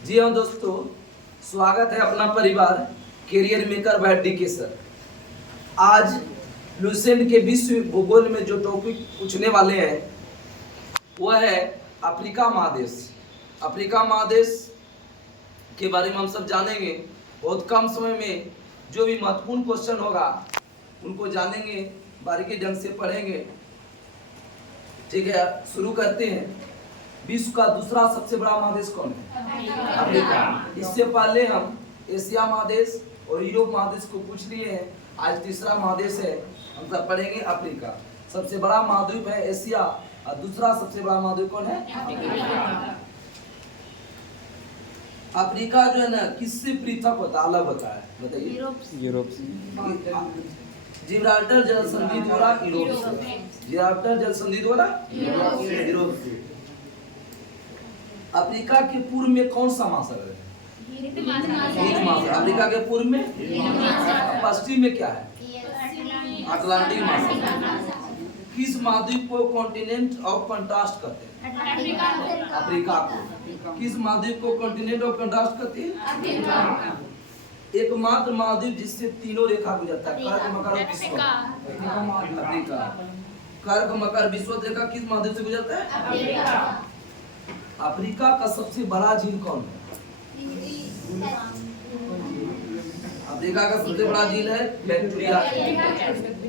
जी हाँ दोस्तों, स्वागत है अपना परिवार career maker by DK sir. आज लुसेंट के विश्व भूगोल में जो टॉपिक पूछने वाले हैं वह है अफ्रीका महादेश। अफ्रीका महादेश के बारे में हम सब जानेंगे। बहुत कम समय में जो भी महत्वपूर्ण क्वेश्चन होगा उनको जानेंगे, बारीकी ढंग से पढ़ेंगे। ठीक है, शुरू करते हैं। विश्व का दूसरा सबसे बड़ा महादेश कौन है? अफ्रीका। इससे पहले हम एशिया महादेश और यूरोप महादेश को पूछ लिए हैं। आज तीसरा महादेश है, हम सब पढ़ेंगे अफ्रीका। सबसे बड़ा महाद्वीप है एशिया और दूसरा सबसे बड़ा महाद्वीप कौन है? अफ्रीका। अफ्रीका जो है ना किससे पृथक होता है, अलग होता है? बताइए। यूरोप से। जिब्राल्टर जल संधि द्वारा यूरोप से। जिब्राल्टर जल संधि द्वारा यूरोप से। अफ्रीका के पूर्व में कौन सा महासागर है? हिंद महासागर। अफ्रीका के पूर्व में? पश्चिम में क्या है? अटलांटिक महासागर। किस महाद्वीप को कॉन्टिनेंट ऑफ कंट्रास्ट कहते हैं? अफ्रीका को। किस महाद्वीप को कॉन्टिनेंट ऑफ कंट्रास्ट कहते हैं? एकमात्र महाद्वीप जिससे तीनों रेखा गुजरता है, कर्क मकर और विषुवत। अफ्रीका। कर्क मकर विषुवत रेखा किस महाद्वीप से गुजरता है? अफ्रीका का सबसे बड़ा झील कौन है? अफ्रीका का सबसे बड़ा झील है विक्टोरिया।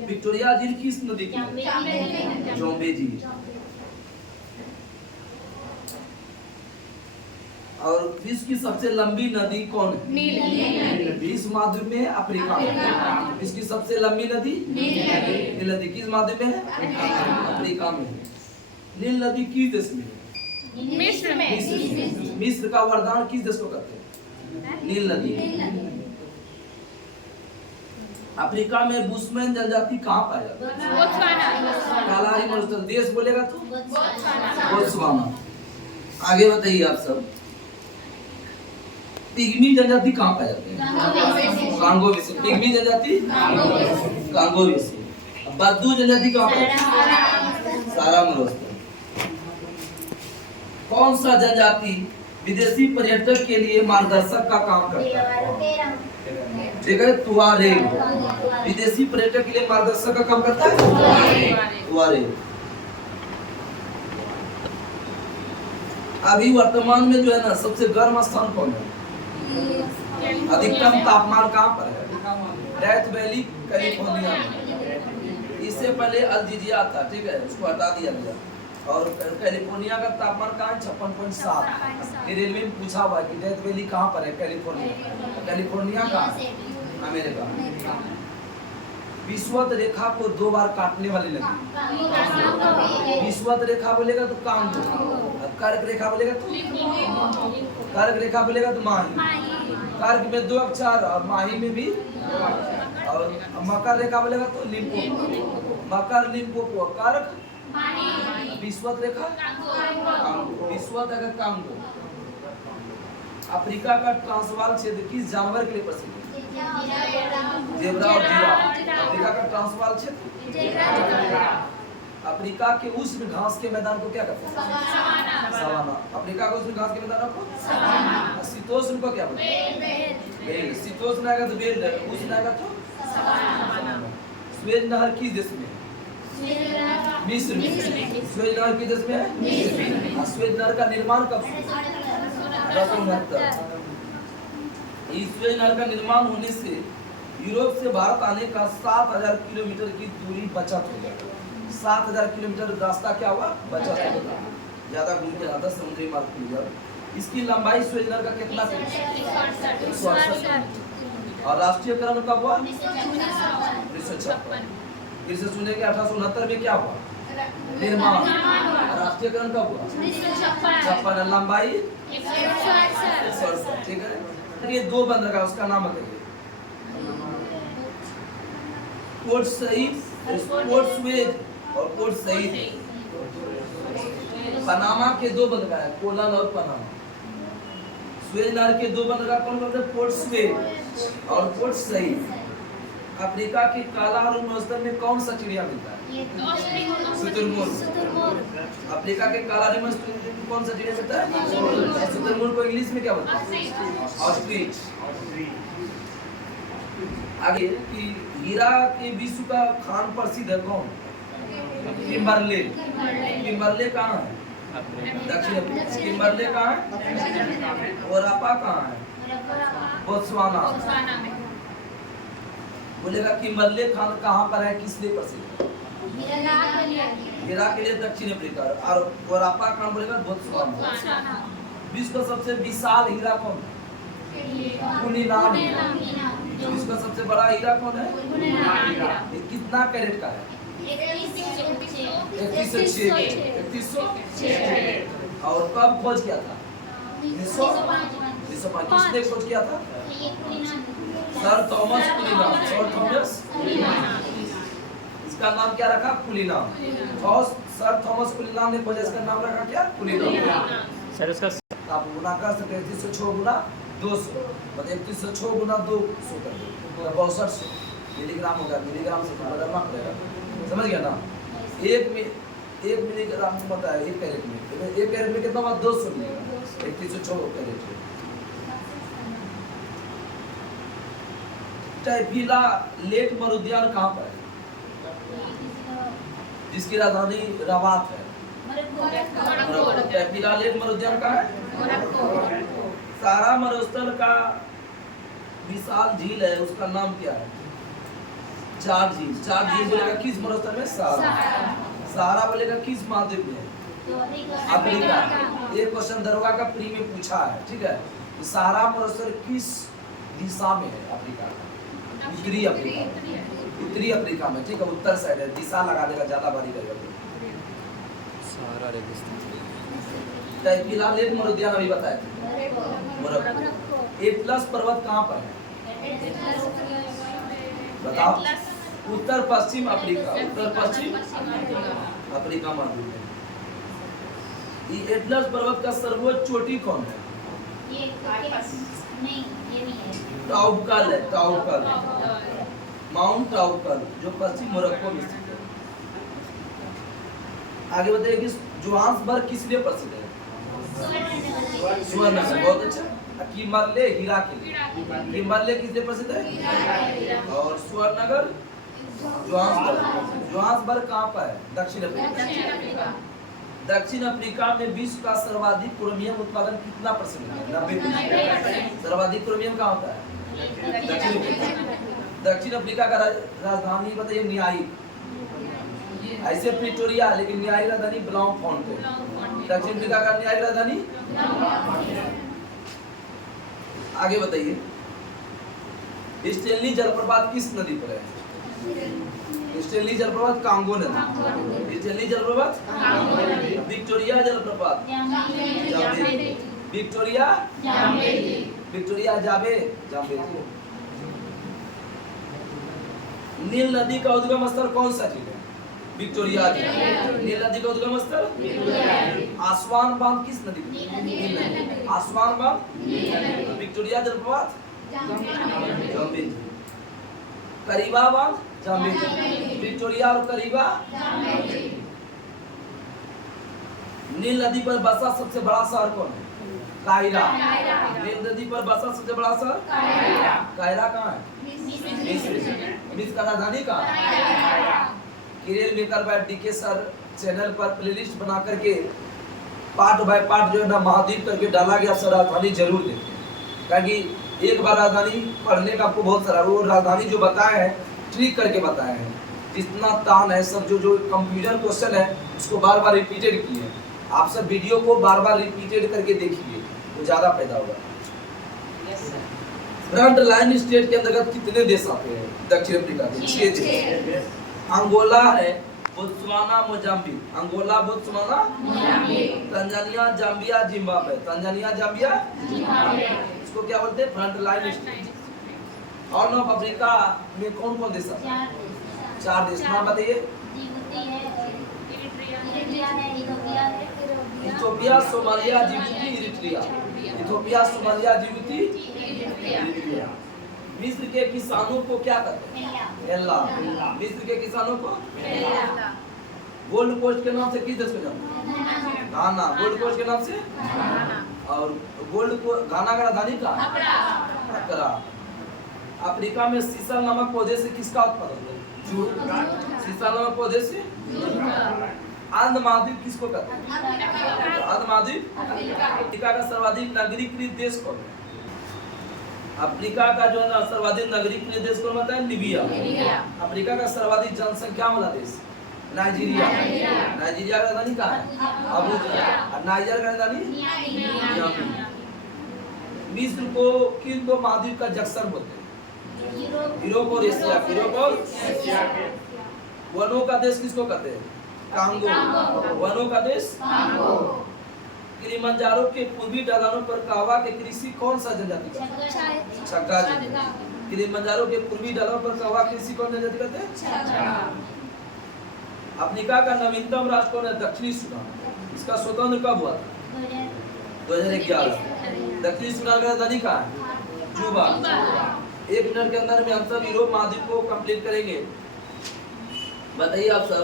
विक्टोरिया झील किस नदी की है? जोम्बे झील। और विश्व की सबसे लंबी नदी कौन है? नील। विश्व महाद्वीप में है अफ्रीका में। विश्व की सबसे लंबी नदी नील नदी किस महाद्वीप में है? अफ्रीका में। नील नदी किस देश में है? मिस्र में। मिस्र का वरदान किस देश को कहते हैं? नील नदी। अफ्रीका में बुशमैन जनजाति कहाँ पाया जाता है? बोत्सवाना। कालाहारी मरुस्थल। देश बोलेगा तो बोत्सवाना। आगे बताइए आप सब। पिग्मी जनजाति कहाँ पाया जाते हैं? Congo basin. पिग्मी जनजाति कांगो बेसिन। बद्दू जनजाति कहाँ पाया जाती है? सारा मरुस्थल। कौन सा जनजाति विदेशी पर्यटक के लिए मार्गदर्शक का काम करता है? ठीक है, तुआरेग। विदेशी पर्यटक के लिए मार्गदर्शक का काम करता है तुआरेग। अभी वर्तमान में जो है ना सबसे गर्म स्थान कौन है? अधिकतम तापमान कहाँ पर है? डेथ वैली कैलिफोर्निया में। इससे पहले अल्जीरिया था, ठीक है, उसको हटा दिया गया। और कैलिफोर्निया का तापमान कहाँ है? 56.7। ये रेलवे में पूछा हुआ है कि डेथ वैली कहाँ पर है? कैलिफोर्निया। कैलिफोर्निया का अमेरिका। विषुवत रेखा को 2 बार काटने वाली नदी। विषुवत रेखा बोलेगा तो कांगो, कर्क रेखा बोलेगा तो कर्क रेखा बोलेगा तो माही। कर्क में 2 अक्षर और माही में भी। और मकर रेखा बोलेगा तो लिम्पोपो। मकर लिम्पोपो। कर्क विषुवत रेखा कांगो। विषुवत अगर कांगो। अफ्रीका का ट्रांसवाल क्षेत्र किस जानवर के लिए प्रसिद्ध है? जेब्रा और जिराफ। अफ्रीका का ट्रांसवाल क्षेत्र। अफ्रीका के उष्ण घास के मैदान को क्या कहते हैं? सवाना। अफ्रीका के उष्ण घास के मैदान को शीतोष्ण को क्या बोलते हैं? बेल। शीतोष्ण आएगा तो बेल, उष्ण आएगा तो सवाना। स्वेज नहर किस देश में है? मिस्र में। स्वेज नहर किस देश में है? स्वेज नहर का निर्माण कब हुआ? 1869। इस स्वेज नहर का निर्माण होने से यूरोप से भारत आने का 7000 किलोमीटर की दूरी बचत हो गया। 7000 किलोमीटर रास्ता क्या हुआ? बचत हो गया। ज्यादा घूम के आता समुद्री मार्ग खुल गया। इसकी लंबाई स्वेज नहर का कितना है? 168। और राष्ट्रीय क्रम कब हुआ? 1956। फिर से सुनेंगे 1869 में क्या हुआ? निर्माण। राष्ट्रीय क्रम कब हुआ? 1956। लंबाई 168। ठीक है। ये 2 बंद रखा, उसका नाम बताइए। पोर्ट सईद, पोर्ट स्वेज और पोर्ट सईद। पनामा के 2 बंद रखा है, कोलन और पनामा। स्वेज नहर के 2 बंद रखा कौन बोलते हैं? पोर्ट स्वेज और पोर्ट सईद। अफ्रीका के काला और मरुस्थल में कौन सा चिड़िया मिलता है? शुतुरमुर्ग। अफ्रीका के काला रेमस कौन सा जीनस होता है? शुतुरमुर्ग को इंग्लिश में क्या बोलते हैं? ऑस्ट्रिच। आगे कि हीरा के विश्व का खान प्रसिद्ध है कौन? किम्बरले। किम्बरले कहाँ है? दक्षिण अफ्रीका। किम्बरले कहाँ है? ओरापा कहाँ है? बोत्सवाना। बोलेगा किम्बरले खान कहाँ पर है, किस लिए प्रसिद्ध है? हीरा के लिए दक्षिण अफ्रीका। और ओरापा कहाँ बोलेगा? बोत्सवाना। विश्व का सबसे विशाल हीरा कौन है? कुलीनाम। विश्व का सबसे बड़ा हीरा कौन है? ये कितना कैरेट का है? 3106। और कब खोज किया था? 1905। किसने खोज किया था? सर थॉमस कुलीनाम। Sir Thomas. इसका नाम क्या रखा? कुलीनाम। और सर थॉमस कुलीनाम ने खोजा, इसका नाम रखा क्या? कुलीनाम। सर उसका आप गुना कर सकते हैं 3106 गुना 200, मतलब 3106 गुना 200 कर दो, 6200 मिलीग्राम होगा। मिलीग्राम से बदलना पड़ेगा, समझ गया ना? एक मिलीग्राम होता है 1 कैरेट में। 1 कैरेट में कितना हुआ? 200 मिलीग्राम। 3106 कैरेट में। टैफिला लेक मरुद्यान कहाँ पर है? जिसकी राजधानी रबात है। टैफिला लेक मरुद्यान कहाँ है? सारा मरुस्थल का विशाल झील है, उसका नाम क्या है? चार झील। चार झील बोलेगा किस मरुस्थल में? सहारा बोलेगा किस महाद्वीप में? अफ्रीका। ये क्वेश्चन दरोगा का प्री में पूछा है, ठीक है? तो सहारा मरुस्थल किस दिशा में है? अफ्रीका का उत्तरी अफ्रीका। उत्तरी अफ्रीका में, ठीक है? उत्तर साइड है। दिशा लगा देगा, ज्यादा भारी करेगा। सहारा रेगिस्तान। टैफिला लेक मरुद्यान अभी बताए थे, मोरक्को। एटलस पर्वत कहाँ पर है? बताओ। उत्तर पश्चिम अफ्रीका। उत्तर पश्चिम अफ्रीका महाद्वीप में। ये एटलस पर्वत का सर्वोच्च चोटी कौन है? टाउकल है। टाउकल, माउंट टाउकल, जो पश्चिम मोरक्को में स्थित है। आगे बताइए कि जोहान्सबर्ग किस लिए प्रसिद्ध है? स्वर्ण नगर। बहुत अच्छा। किम्बरले हीरा के लिए। किम्बरले किस लिए प्रसिद्ध है? और स्वर्ण नगर जोहान्सबर्ग। जोहान्सबर्ग कहाँ पर है? दक्षिण अफ्रीका। दक्षिण अफ्रीका में विश्व का सर्वाधिक क्रोमियम उत्पादन कितना परसेंट है? 90%। सर्वाधिक क्रोमियम कहाँ होता है? दक्षिण अफ्रीका। दक्षिण अफ्रीका का राजधानी बताइए? न्यायिक। ऐसे प्रिटोरिया, लेकिन न्यायिक राजधानी ब्लॉमफॉन्टेन। दक्षिण अफ्रीका का न्यायिक राजधानी। आगे बताइए, स्टेनली जलप्रपात किस नदी पर है? स्टेनली जलप्रपात कांगो नदी। स्टेनली जलप्रपात विक्टोरिया जलप्रपात जाम्बेजी। Victoria Zambezi. नील नदी का उद्गम स्थल कौन सा जिला है? विक्टोरिया। नील नदी का उद्गम स्थल। आसवान बांध किस नदी में? आसवान बांध विक्टोरिया जलप्रपात जाम्बेजी। करीबा बांध जाम्बेजी। विक्टोरिया और करीबा। नील नदी पर बसा सबसे बड़ा शहर कौन है? काहिरा। नील नदी पर बसा सबसे बड़ा शहर काहिरा कहाँ है? मिस्र का राजधानी कहाँ है? Career maker by DK sir channel पर प्लेलिस्ट बना करके पार्ट बाय पार्ट जो है ना महाद्वीप करके डाला गया। सर राजधानी जरूर देखें, ताकि एक बार राजधानी पढ़ने का आपको बहुत सारा, वो राजधानी जो बताए हैं ट्रिक करके बताए हैं। जितना तान है सब जो कंफ्यूजन क्वेश्चन है उसको बार बार रिपीटेड किए। आप सब वीडियो को बार बार रिपीटेड करके देखिए तो ज़्यादा फायदा होगा। फ्रंट लाइन स्टेट के अंतर्गत कितने देश आते हैं? दक्षिण अफ्रीका के 6 देश। अंगोला है, Botswana, Mozambique. Angola, Botswana, Tanzania, Zambia, Zimbabwe. Tanzania, Zambia, इसको क्या बोलते हैं? Front line state. और नॉर्थ अफ्रीका में कौन कौन देश आते हैं? 4 देश। नाम बताइए। Ethiopia, Somalia, Djibouti, Eritrea. Ethiopia, Somalia, Djibouti, Eritrea. मिस्र के किसानों को क्या कहते हैं? हेल्ला। मिस्र के किसानों को गोल्ड कोस्ट के नाम से किस देश को जानते हैं? घाना। गोल्ड कोस्ट के नाम से और गोल्ड को घाना का राजधानी कहाँ है? अकरा। अफ्रीका में सीसल नामक पौधे से किसका उत्पादन होता है? जूट। सीसल नामक पौधे से अर्ध महाद्वीप किसको कहते हैं? अर्ध महाद्वीप। अफ्रीका का सर्वाधिक नागरिकीकृत देश कौन है? अफ्रीका का जो है ना सर्वाधिक नागरिकीकृत देश कौन होता है? लीबिया। अफ्रीका का सर्वाधिक जनसंख्या वाला देश नाइजीरिया। नाइजीरिया का राजधानी कहाँ है? अबूजा। और नाइजर का राजधानी नियामी। मिस्र को किन दो महाद्वीप का जंक्शन बोलते हैं? यूरोप और एशिया। यूरोप और वनों का देश किसको कहते हैं? कांगो। वनों का देश कांगो। किलिमंजारो के पूर्वी ढलानों पर कावा के कृषि कौन सा जनजाति करते हैं? छग्गा जनजाति। किलिमंजारो के पूर्वी ढलानों पर कावा कृषि कौन जनजाति करते हैं? अफ्रीका का नवीनतम राष्ट्र कौन है? दक्षिणी सूडान। इसका स्वतंत्र कब हुआ था? 2011। दक्षिणी सूडान का राजधानी कहाँ है? जुबा। 1 मिनट के अंदर में हम सब यूरोप महाद्वीप को कंप्लीट करेंगे। बताइए आप सब,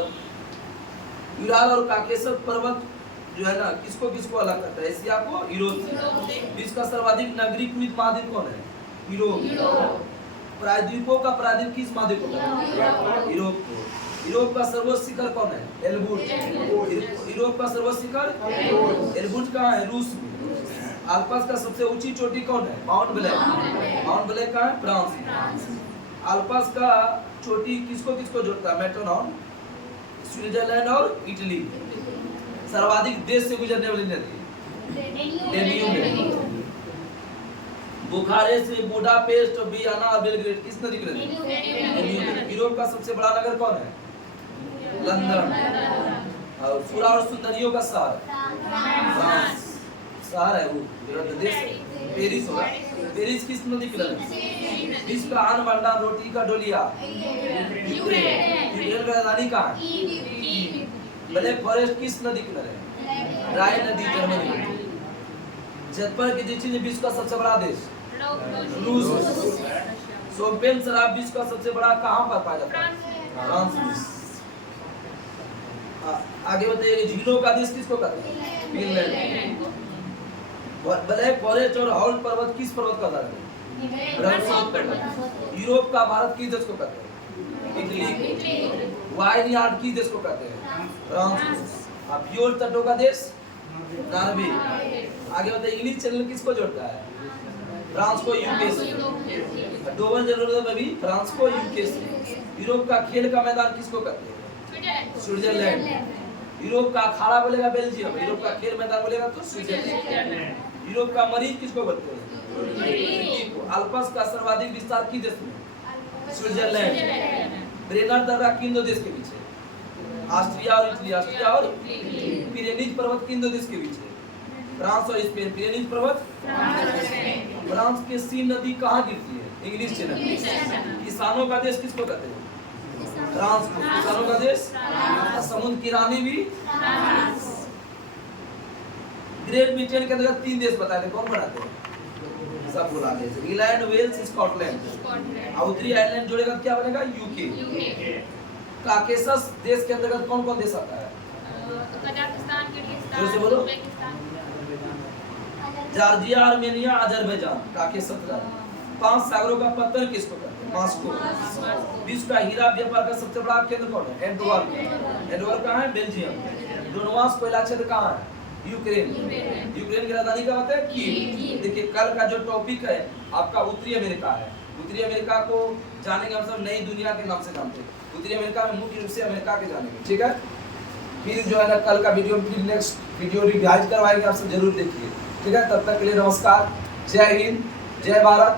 यूराल और काकेशस पर्वत जो है ना किसको किसको अलग करता है? एशिया को यूरोप से। विश्व का सर्वाधिक नागरिकीकृत महाद्वीप कौन है? यूरोप। प्रायद्वीपों का प्रायद्वीप किस महाद्वीप को कहते हैं? यूरोप को। यूरोप का सर्वोच्च शिखर कौन है? एल्ब्रुज। यूरोप का सर्वोच्च शिखर एल्ब्रुज कहाँ है? रूस में। आल्प्स का सबसे ऊंची चोटी कौन है? Mount black. माउंट ब्लैक कहाँ है? फ्रांस। आल्प्स का चोटी किसको किसको जोड़ता है? मेट्रोनॉन, स्विट्जरलैंड और इटली। सर्वाधिक देश से गुजरने वाली नदी डेन्यूब। बुखारेस्ट से बुडापेस्ट, वियना, बेलग्रेड किस नदी की नदी? यूरोप का सबसे बड़ा नगर कौन है? लंदन। और पूरा और सुंदरियों का शहर फ्रांस। शहर है वो देश है पेरिस होगा। पेरिस किस नदी की नदी? विश्व का अन्न भंडार रोटी का डोलिया यूक्रेन का राजधानी कहाँ है? ब्लैक फॉरेस्ट किस नदी की नदी है? राइन नदी जर्मनी। जतपर की दृष्टि से विश्व का सबसे बड़ा देश रूस। शैंपेन शराब विश्व का सबसे बड़ा कहाँ पर पाया जाता है? फ्रांस। आगे बताइए झीलों का देश किसको कहते हैं? फिनलैंड। ब्लैक फॉरेस्ट और हाउल पर्वत किस पर्वत का उदाहरण है? यूरोप का भारत किस देश को कहते हैं? इटली। वाइन यार्ड किस देश को कहते हैं? फ्रांस। फ्योर्ड तटों का देश नॉर्वे। आगे बताइए इंग्लिश चैनल किसको जोड़ता है? फ्रांस को यूके से। डोवर जरूरत में भी फ्रांस को यूके से। यूरोप का खेल का मैदान किसको कहते हैं? स्विट्जरलैंड। यूरोप का अखाड़ा बोलेगा बेल्जियम। यूरोप का खेल मैदान बोलेगा तो स्विट्जरलैंड। यूरोप का मरीज किसको बोलते हैं? अल्प्स का सर्वाधिक विस्तार किस देश में? स्विट्जरलैंड। ब्रेनर दर्रा किन दो देश के बीच है? ऑस्ट्रिया और इटली। ऑस्ट्रिया और पिरेनीज पर्वत किन दो देश के बीच है? फ्रांस और स्पेन। पिरेनीज पर्वत फ्रांस के सीन नदी कहाँ गिरती है? English channel. किसानों का देश किसको कहते हैं? फ्रांस को। किसानों का देश। समुद्र की रानी भी ग्रेट ब्रिटेन के अंतर्गत 3 देश बताए थे, कौन बनाते हैं? सब बुला दे। England, Wales, Scotland. उत्तरी आयरलैंड जोड़ेगा क्या बनेगा? यूके। काकेशस देश के अंतर्गत कौन कौन देश आता है? कजाकिस्तान, किर्गिस्तान, जोर से बोलो। Uzbekistan. Georgia, Armenia, Azerbaijan. Caucasus. 5 सागरों का पत्थर किसको कहते हैं? मॉस्को। विश्व का हीरा व्यापार का सबसे बड़ा केंद्र कौन है? एंटवर्प। एंटवर्प कहाँ है? बेल्जियम। डोनबास कोयला क्षेत्र कहाँ है? यूक्रेन। यूक्रेन की राजधानी क्या होता है? कीव। देखिए कल का जो टॉपिक है आपका उत्तरी अमेरिका है। उत्तरी अमेरिका को जानेंगे हम सब नई दुनिया के नाम से जानते हैं। उत्तरी अमेरिका में मुख्य रूप से अमेरिका के जानेंगे, ठीक है। फिर जो है ना कल का वीडियो फिर नेक्स्ट वीडियो रिवाइज करवाएंगे, आप सब जरूर देखिए, ठीक है। तब तक के लिए नमस्कार, जय हिंद, जय भारत,